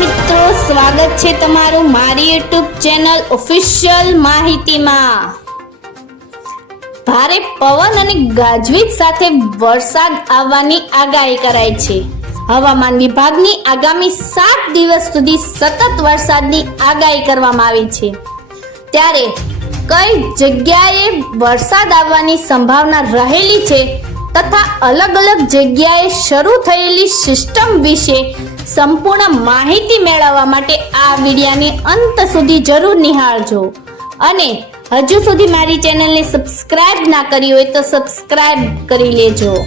મિત્રો, સ્વાગત છે તમારું મારી યુટ્યુબ ચેનલ ઓફિશિયલ માહિતીમાં. ભારે પવન અને ગાજવીજ સાથે વરસાદ આવવાની આગાહી કરાઈ છે. હવામાન વિભાગની આગામી સાત દિવસ સુધી સતત વરસાદની આગાહી કરવામાં આવી છે. ત્યારે કઈ જગ્યાએ વરસાદ આવવાની સંભાવના રહેલી છે તથા અલગ અલગ જગ્યાએ શરૂ થયેલી સિસ્ટમ વિશે સંપૂર્ણ માહિતી મેળવવા માટે આ વિડિયાને અંત સુધી જરૂર નિહાળજો. અને હજુ સુધી મારી ચેનલને સબસ્ક્રાઇબ ના કરી હોય તો સબસ્ક્રાઇબ કરી લેજો.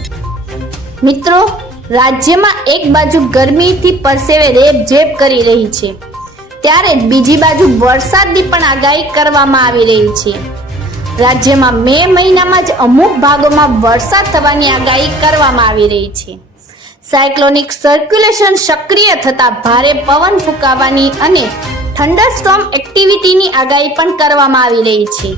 મિત્રો, રાજ્યમાં એક બાજુ ગરમીથી પરસેવે રેબ જેબ કરી રહી છે. ત્યારે બીજી બાજુ વરસાદની પણ આગાહી કરવામાં આવી રહી છે. રાજ્યમાં મે મહિનામાં જ અમુક ભાગોમાં વરસાદ થવાની આગાહી કરવામાં આવી રહી છે. સાયક્લોનિક સર્ક્યુલેશન સક્રિય થતા ભારે પવન ફૂંકાવાની અને થંડરસ્ટોર્મ એક્ટિવિટીની આગાહી પણ કરવામાં આવી રહી છે.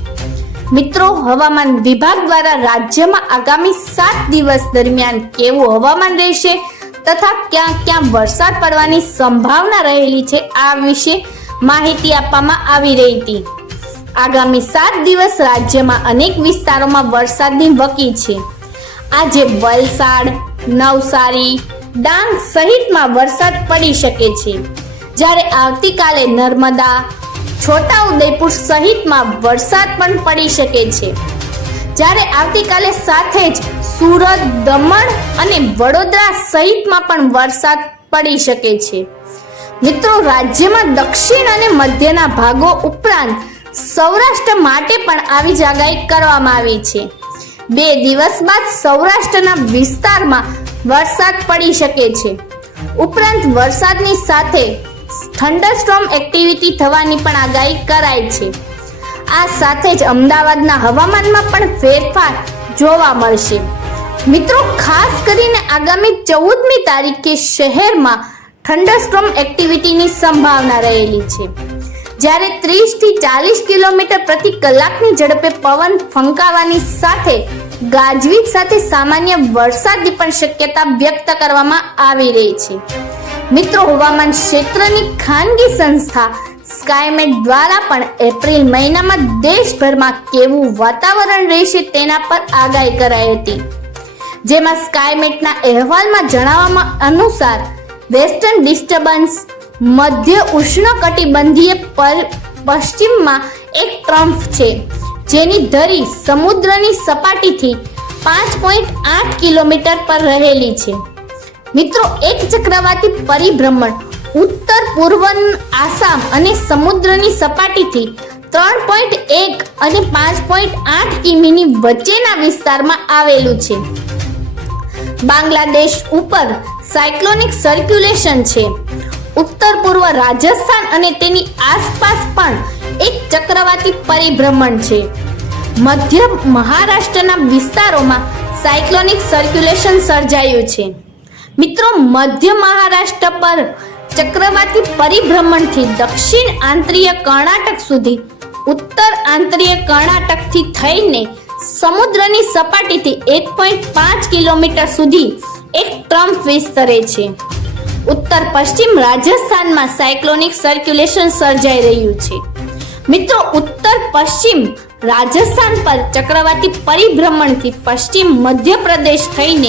મિત્રો, હવામાન વિભાગ દ્વારા રાજ્યમાં આગામી સાત દિવસ દરમિયાન કેવું હવામાન રહેશે તથા ક્યાં ક્યાં વરસાદ પડવાની સંભાવના રહેલી છે, આ વિશે માહિતી આપવામાં આવી રહી હતી. આગામી સાત દિવસ રાજ્યમાં અનેક વિસ્તારોમાં વરસાદની વકી છે. આજે વલસાડ નવસારી ડાંગ સહિતમાં વરસાદ પડી શકે છે. જ્યારે આવતીકાલે નર્મદા, છોટાઉદેપુર સહિતમાં વરસાદ પણ પડી શકે છે. જ્યારે આવતીકાલે સાથે જ સુરત, દમણ અને વડોદરા સહિતમાં પણ વરસાદ પડી શકે છે. મિત્રો, રાજ્યમાં દક્ષિણ અને મધ્યના ભાગો ઉપરાંત સૌરાષ્ટ્ર માટે પણ આવી જ કરવામાં આવી છે. બે દિવસ બાદ સૌરાષ્ટ્રના વિસ્તારમાં વરસાદ પડી શકે છે. ઉપરાંત વરસાદની સાથે થંડરસ્ટોર્મ એક્ટિવિટી થવાની પણ આગાહી કરાઈ છે. આ સાથે જ અમદાવાદના હવામાનમાં પણ ફેરફાર જોવા મળશે. મિત્રો, ખાસ કરીને આગામી ચૌદમી તારીખે શહેરમાં થંડરસ્ટોર્મ એક્ટિવિટીની સંભાવના રહેલી છે. જ્યારે ત્રીસથી ચાલીસ કિલોમીટર પ્રતિ કલાકની ઝડપે પવન ફંકાવાની સાથે ગાજવીજ સાથે સામાન્ય વરસાદની પણ શક્યતા વ્યક્ત કરવામાં આવી રહી છે. મિત્રો, હવામાન ક્ષેત્રની ખાનગી સંસ્થા સ્કાયમેટ દ્વારા પણ એપ્રિલ મહિનામાં દેશભરમાં કેવું વાતાવરણ રહેશે તેના પર આગાહી કરાઈ હતી. જેમાં સ્કાયમેટના અહેવાલમાં જણાવવામાં અનુસાર, વેસ્ટર્ન ડિસ્ટર્બન્સ, મધ્ય ઉષ્ણકટિબંધીય પર પશ્ચિમમાં એક ટ્રમ્પ છે. જેની ધરી સમુદ્રની સપાટીથી પાંચ પોઈન્ટ આઠ કિલોમીટર પર રહેલી છે. મિત્રો, એક ચક્રવાતી પરિભ્રમણ ઉત્તર પૂર્વ આસામ અને સમુદ્રની સપાટીથી ત્રણ પોઈન્ટ એક અને પાંચ પોઈન્ટ આઠ કિમીની વચ્ચેના વિસ્તારમાં આવેલું છે. બાંગ્લાદેશ ઉપર સાયક્લોનિક સર્ક્યુલેશન છે. ઉત્તર પૂર્વ રાજસ્થાન અને તેની આસપાસ પણ એક ચક્રવાતી પરિભ્રમણ છે. મધ્ય મહારાષ્ટ્રના વિસ્તારોમાં સાયક્લોનિક સર્ક્યુલેશન સર્જાયું છે. મિત્રો, મધ્ય મહારાષ્ટ્ર પર ચક્રવાતી પરિભ્રમણથી દક્ષિણ આંતરીય કર્ણાટક સુધી, ઉત્તર આંતરીય કર્ણાટકથી થઈને સમુદ્રની સપાટીથી એક પોઈન્ટ પાંચ કિલોમીટર સુધી એક ટ્રમ્પ વિસ્તરે છે. ઉત્તર પશ્ચિમ રાજસ્થાનમાં સાયક્લોનિક સર્ક્યુલેશન સર્જાઈ રહ્યું છે. મિત્રો, ઉત્તર પશ્ચિમ રાજસ્થાન પર ચક્રવાતી પરિભ્રમણથી પશ્ચિમ મધ્યપ્રદેશ થઈને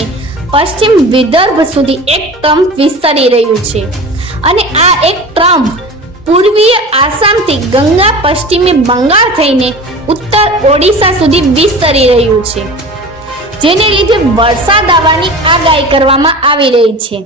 પશ્ચિમ વિદર્ભ સુધી એક ટ્રમ્પ વિસ્તરી રહ્યું છે. અને આ એક ટ્રમ્પ પૂર્વીય આસામથી ગંગા પશ્ચિમે બંગાળ થઈને ઉત્તર ઓડિશા સુધી વિસ્તરી રહ્યું છે. જેને લીધે વરસાદ આવવાની આગાહી કરવામાં આવી રહી છે.